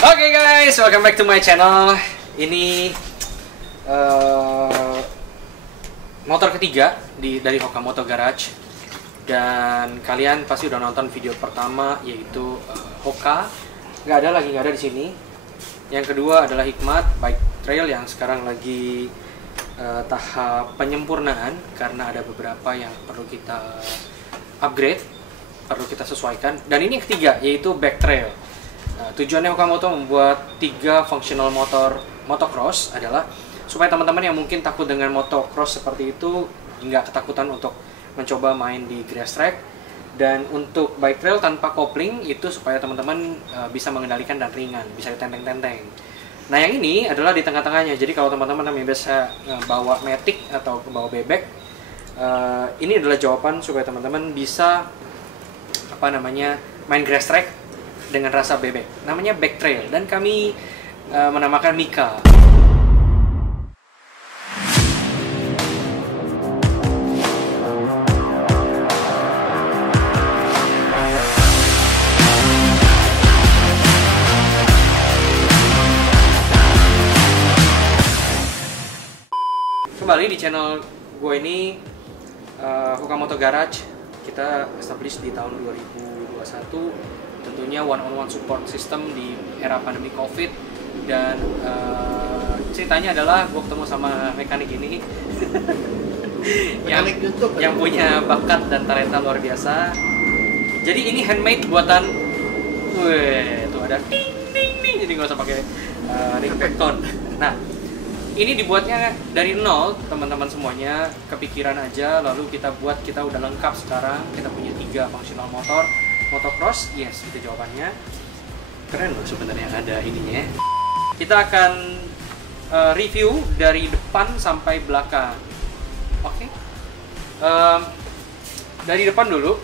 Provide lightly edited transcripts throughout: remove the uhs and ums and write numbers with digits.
Oke guys, welcome back to my channel. Ini motor ketiga dari Hoka Moto Garage. Dan kalian pasti udah nonton video pertama, yaitu Hoka. Nggak ada di sini. Yang kedua adalah Hikmat Bike Trail yang sekarang lagi tahap penyempurnaan karena ada beberapa yang perlu kita upgrade, perlu kita sesuaikan. Dan ini yang ketiga, yaitu Bike Trail. Tujuannya Hoka Moto membuat 3 functional motor motocross adalah supaya teman-teman yang mungkin takut dengan motocross seperti itu nggak ketakutan untuk mencoba main di grass track. Dan untuk bike trail tanpa kopling itu supaya teman-teman bisa mengendalikan dan ringan, bisa ditenteng-tenteng. Nah yang ini adalah di tengah-tengahnya. Jadi kalau teman-teman yang biasa bawa Matic atau bawa bebek, ini adalah jawaban supaya teman-teman bisa main grass track dengan rasa bebek. Namanya Bike Trail dan kami menamakan Mika. Kembali di channel gue ini, Hoka Moto Garage. Kita establish di tahun 2021. Tentunya one-on-one support system di era pandemi COVID. Dan ceritanya adalah gue ketemu sama mekanik ini yang punya bakat dan talenta luar biasa. Jadi ini handmade buatan, tuh ada ding ding ding, jadi nggak usah pakai ringtone. Nah, ini dibuatnya dari nol, teman-teman semuanya kepikiran aja, lalu kita udah lengkap sekarang. Kita punya 3 functional motor motocross. Yes, itu jawabannya. Keren loh sebenarnya ada ininya. Kita akan review dari depan sampai belakang. Oke. Dari depan dulu.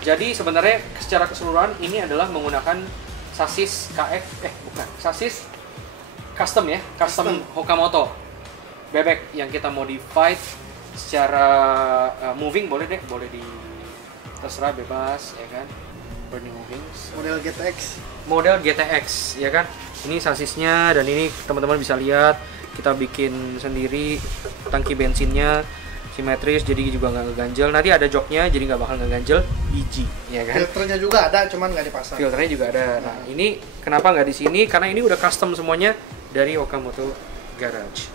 Jadi sebenarnya secara keseluruhan ini adalah menggunakan sasis sasis custom ya, custom Hoka Moto bebek yang kita modified secara moving. Boleh di terserah, bebas ya kan, burning moving. Model GTX ya kan. Ini sasisnya dan ini teman-teman bisa lihat kita bikin sendiri. Tangki bensinnya simetris jadi juga nggak ngeganjel. Nanti ada joknya jadi nggak bakal ngeganjel, biji ya kan. Filternya juga ada, cuman nggak dipasang. Filternya juga ada. Nah ini kenapa nggak di sini? Karena ini udah custom semuanya dari Hoka Moto Garage.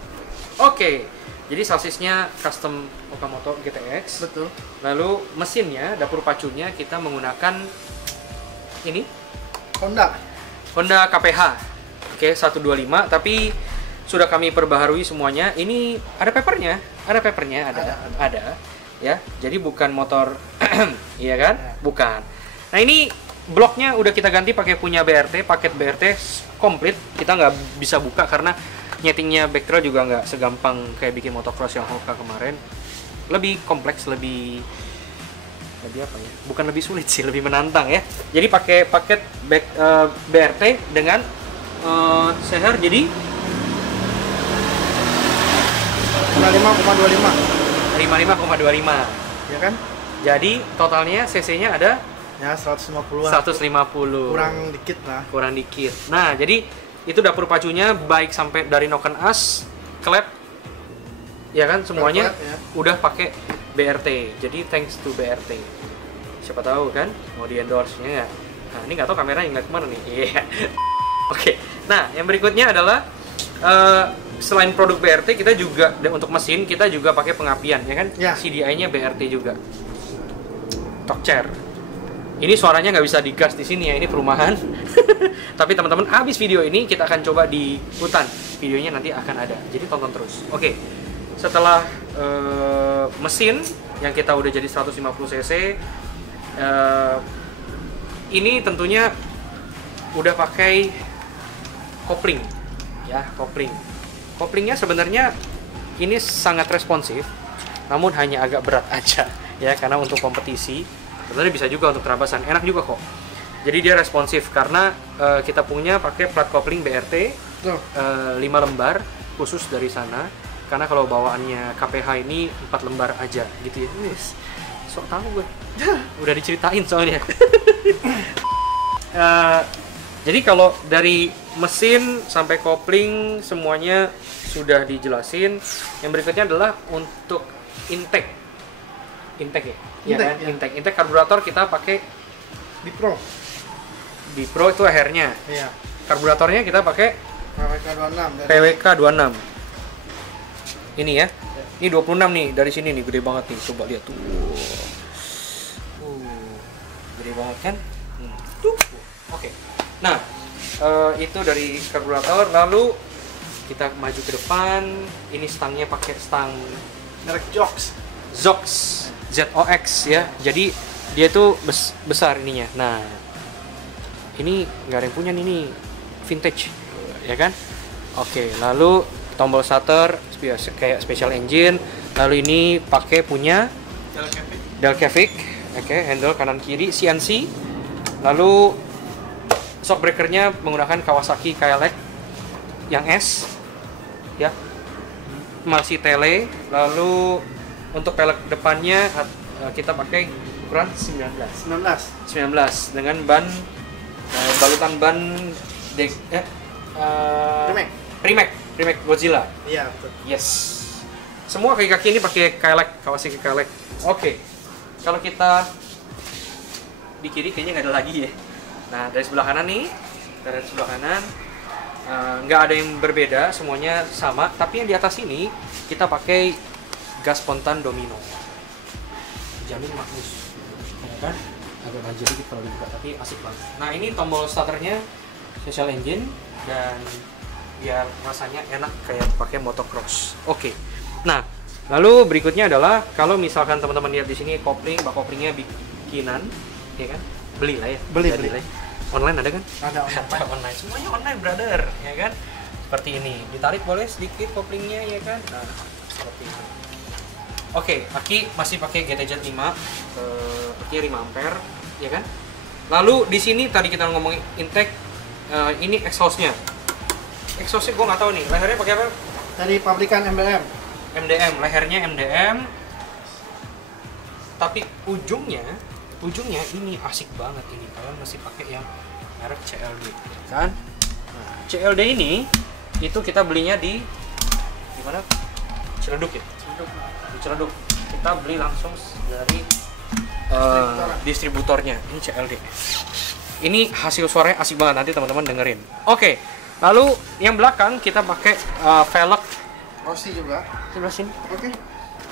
Oke, jadi sasisnya custom Hoka Moto GTX. Betul. Lalu mesinnya, dapur pacunya kita menggunakan ini Honda KPH. Oke, 125, tapi sudah kami perbaharui semuanya. Ini ada papernya, ada. Ya, jadi bukan motor, iya kan? Bukan. Nah ini bloknya udah kita ganti pakai punya BRT, paket BRT komplit. Kita nggak bisa buka karena nyetingnya Bike Trail juga nggak segampang kayak bikin motocross yang Hoka kemarin. Lebih kompleks, lebih apa ya? Bukan lebih sulit sih, lebih menantang ya. Jadi pakai paket BRT dengan seher jadi 55,25 ya kan? Jadi totalnya cc-nya ada ya 150. Kurang dikit. Nah, jadi itu dapur pacunya baik sampai dari noken as, klep ya kan, semuanya ya. Udah pakai BRT. Jadi thanks to BRT. Siapa tahu kan mau di endorse-nya ya. Nah, ini nggak tahu kamera yang ngeliat kemana nih. Iya. Yeah. Oke. Nah, yang berikutnya adalah selain produk BRT, kita juga untuk mesin kita juga pakai pengapian ya kan? Ya. CDI-nya BRT juga. Talk chair. Ini suaranya nggak bisa digas di sini ya, ini perumahan. Tapi teman-teman, habis video ini kita akan coba di hutan. Videonya nanti akan ada. Jadi tonton terus. Oke. Setelah mesin yang kita udah jadi 150 cc, ini tentunya udah pakai kopling ya, koplingnya sebenarnya ini sangat responsif, namun hanya agak berat aja ya, karena untuk kompetisi. Sebenarnya bisa juga untuk terabasan, enak juga kok. Jadi dia responsif karena kita punya pakai plat kopling BRT 5 lembar khusus dari sana. Karena kalau bawaannya KPH ini 4 lembar aja gitu ya. Sok tahu gue. Udah diceritain soalnya. Jadi kalau dari mesin sampai kopling semuanya sudah dijelasin. Yang berikutnya adalah untuk intake ya, iya kan? Intake karburator kita pakai Di Pro. di Pro itu akhirnya. Iya. Karburatornya kita pakai PWK 26 dari PWK 26. Ini ya. Ini 26 nih dari sini nih, gede banget nih. Coba lihat tuh. Gede banget kan? Oke. Nah, itu dari karburator. Lalu kita maju ke depan. Ini stangnya pakai stang merek Jox. Zox ZOX ya. Jadi dia tuh besar ininya. Nah, ini nggak ada yang punya nih, ini vintage ya kan. Oke, lalu tombol starter kayak special engine. Lalu ini pakai punya Delcavic. Oke, handle kanan kiri CNC. Lalu shock breakernya menggunakan Kawasaki KLX yang S ya, masih tele. Lalu untuk pelek depannya kita pakai ukuran 19 dengan ban balutan ban Rimac Godzilla. Iya, betul. Yes. Semua kaki-kaki ini pakai KLX, Kawasaki KLX. Oke. Kalau kita di kiri kayaknya nggak ada lagi ya. Nah, dari sebelah kanan nih, dari sebelah kanan nggak ada yang berbeda, semuanya sama. Tapi yang di atas ini kita pakai gas spontan Domino. Jamin magnus, ya kan? Agak banjir dikit kalau dibuka, tapi asik banget. Nah, ini tombol starternya special engine dan biar rasanya enak kayak pakai motocross. Oke. Nah, lalu berikutnya adalah kalau misalkan teman-teman lihat di sini kopling, bak koplingnya bikinan, ya kan? Belilah ya. Beli. Online ada kan? Ada Online. Semuanya online, brother, ya kan? Seperti ini. Ditarik boleh sedikit koplingnya, ya kan? Nah, seperti ini. Oke, aki masih pakai GTZ 5, aki 5 ampere, ya kan? Lalu di sini tadi kita ngomongin intake, ini exhaustnya. Exhaustnya gue nggak tahu nih, lehernya pakai apa? Dari pabrikan MDM. Lehernya MDM. Tapi ujungnya ini asik banget ini. Kalian masih pakai yang merek CLD, kan? Nah, CLD ini itu kita belinya di mana? Ciledug ya? Di Ciledug. Kita beli langsung dari distributornya. Ini CLD. Ini hasil suaranya asik banget, nanti teman-teman dengerin. Oke. Lalu yang belakang kita pakai velg Rossi juga. sebelah sini. Oke.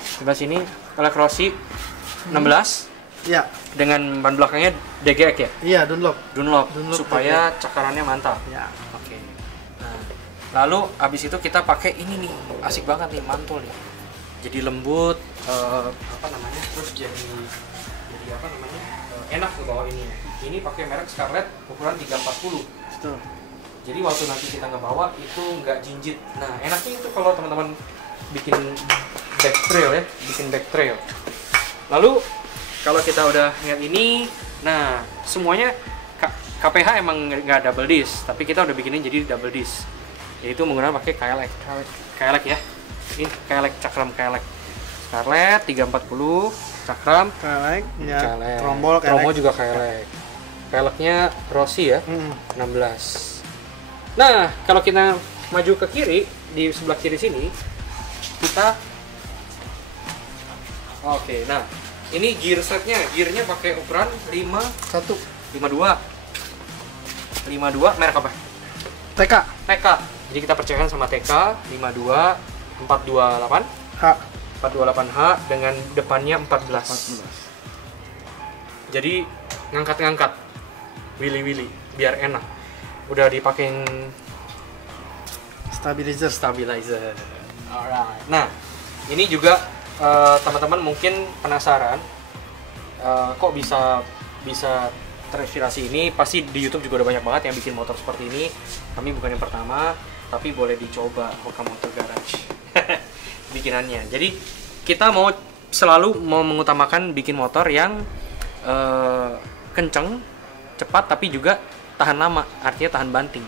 Sebelah sini velg Rossi 16 Iya. dengan ban belakangnya DGX ya. Iya, Dunlop Supaya cakarannya mantap. Ya. Oke. Nah, lalu abis itu kita pakai ini nih, asik banget nih, mantul nih. Jadi lembut, apa namanya? Terus jadi apa namanya? Enak tuh bawa ini. Ini pakai merek Scarlett ukuran 340. Betul. Jadi waktu nanti kita ngebawa itu nggak jinjit. Nah, enaknya itu kalau teman-teman bikin back trail ya, bikin back trail. Lalu kalau kita udah lihat ini, nah semuanya KPH emang nggak double disc, tapi kita udah bikinin jadi double disc. Yaitu menggunakan pakai KLX ya. Ini KLX cakram KLX. Scarlett 340 cakram KLX, ya. KLX. Trombol juga KLX. Velgnya Rossi ya, 16. Nah, kalau kita maju ke kiri, di sebelah kiri sini, kita oke, nah ini gear setnya, gearnya pakai ukuran 52 merek apa? TK. Jadi kita percayakan sama TK 52 428 428H dengan depannya 14. Jadi ngangkat willy biar enak. Udah dipakein stabilizer. Alright. Nah, ini juga teman-teman mungkin penasaran kok bisa terinspirasi ini. Pasti di YouTube juga udah banyak banget yang bikin motor seperti ini. Kami bukan yang pertama, tapi boleh dicoba Hoka Motor Garage bikinannya. Jadi kita selalu mau mengutamakan bikin motor yang kenceng, cepat, tapi juga tahan lama, artinya tahan banting,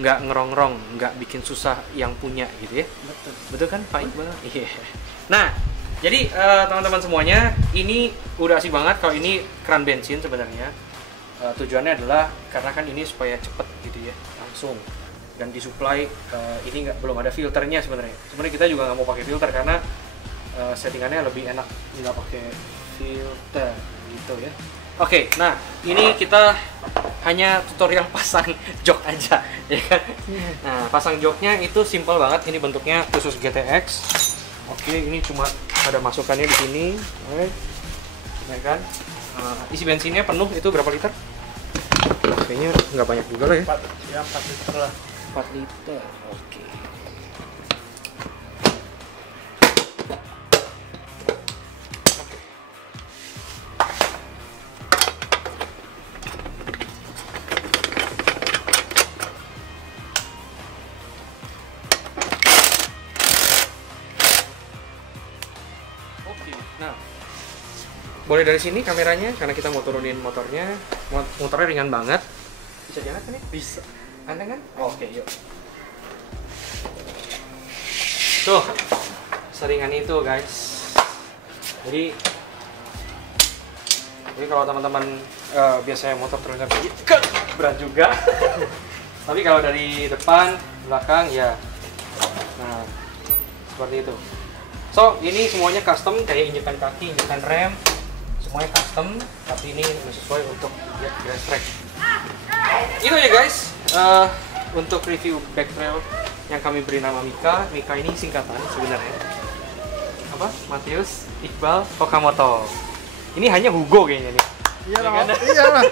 nggak ngerongrong, nggak bikin susah yang punya gitu ya. Betul kan, Pak Iqbal? Iya. Nah, jadi teman-teman semuanya, ini udah asik banget. Kalau ini keran bensin sebenarnya tujuannya adalah karena kan ini supaya cepet gitu ya, langsung. dan disuplai. Ini belum ada filternya sebenarnya. Sebenarnya kita juga nggak mau pakai filter karena settingannya lebih enak nggak pakai filter gitu ya. Oke, nah ini kita hanya tutorial pasang jok aja, ya kan? Nah, pasang joknya itu simple banget. Ini bentuknya khusus GTX. Oke, ini cuma ada masukannya di sini, oke, ya kan? Isi bensinnya penuh itu berapa liter? Kayaknya nggak banyak juga lah ya. 4 liter lah. 4 liter, oke. Nah, boleh dari sini kameranya karena kita mau turunin motornya. Motornya ringan banget. Bisa jalan kan ya? Bisa. Anda kan? Oke, yuk. Tuh, seringan itu guys. Jadi kalau teman-teman biasanya motor terlihat berat juga. Tapi kalau dari depan, belakang ya, nah seperti itu. So, ini semuanya custom, kayak injekan kaki, injekan rem, semuanya custom, tapi ini sesuai untuk grass track. Itu ya guys, untuk review backtrail yang kami beri nama Mika. Mika ini singkatan sebenarnya. Apa? Matius Iqbal Okamoto. Ini hanya Hugo kayaknya nih. Iya Ya lah. kan? Iya lah.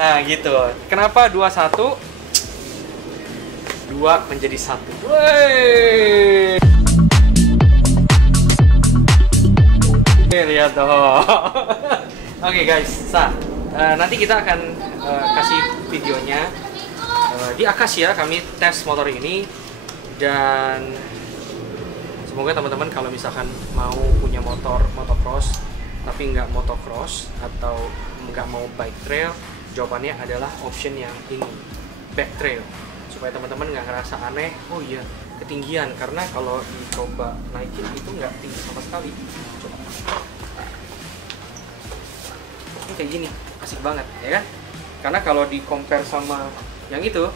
Nah gitu. Kenapa 2-1? 2 menjadi 1. Wey! Lihat dong. Oke guys, nanti kita akan kasih videonya di Acacia. Kami tes motor ini dan semoga teman-teman kalau misalkan mau punya motor motocross tapi nggak motocross atau nggak mau bike trail, jawabannya adalah option yang ini, back trail, supaya teman-teman nggak ngerasa aneh. Oh iya, ketinggian, karena kalau dicoba naikin itu nggak tinggi sama sekali. Coba. Ini kayak gini, asik banget, ya kan? Karena kalau di compare sama yang itu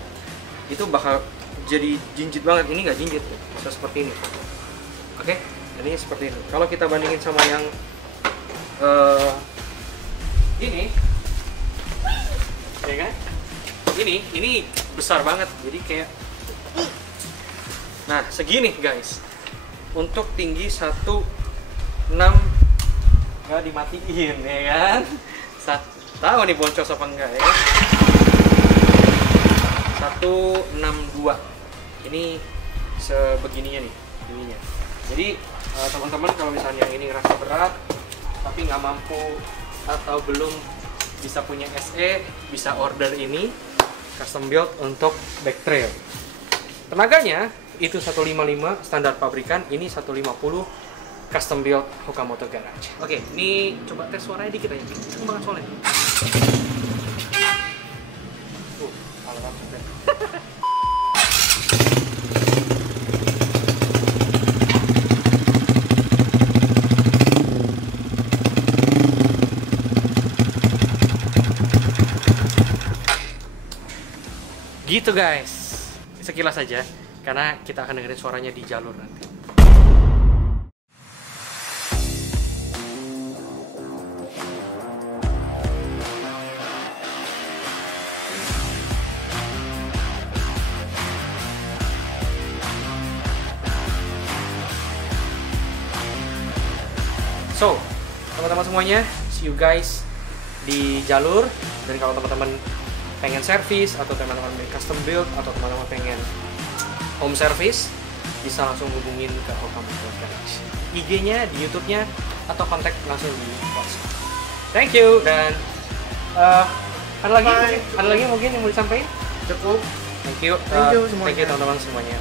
bakal jadi jinjit banget. Ini nggak jinjit, bisa seperti ini. Oke, ini seperti ini. Kalau kita bandingin sama yang ini, ya kan? Ini besar banget, jadi kayak, nah segini guys. Untuk tinggi 16 nggak dimatiin, ya kan? Tahu nih boncos apa enggak ya? 162. Ini sebegininya nih, ininya. Jadi teman-teman kalau misalnya yang ini ngerasa berat tapi nggak mampu atau belum bisa punya SE, bisa order ini custom build untuk back trail. Tenaganya itu 155 standar pabrikan, ini 150 custom build Okamoto Garage. Oke, ini coba tes suaranya dikit aja. Kenceng banget soalnya. Alarm sudah. Gitu guys, sekilas saja karena kita akan dengerin suaranya di jalur nanti. So, teman-teman semuanya, see you guys di jalur. Dan kalau teman-teman pengen servis atau teman-teman pengen custom build atau teman-teman pengen home service, bisa langsung hubungin ke Okamoto Garage. IG-nya di YouTube-nya atau kontak langsung di WhatsApp. Thank you, dan ada lagi mungkin yang mau disampaikan? Cukup. Thank you. Thank you semuanya. Thank you teman-teman semuanya.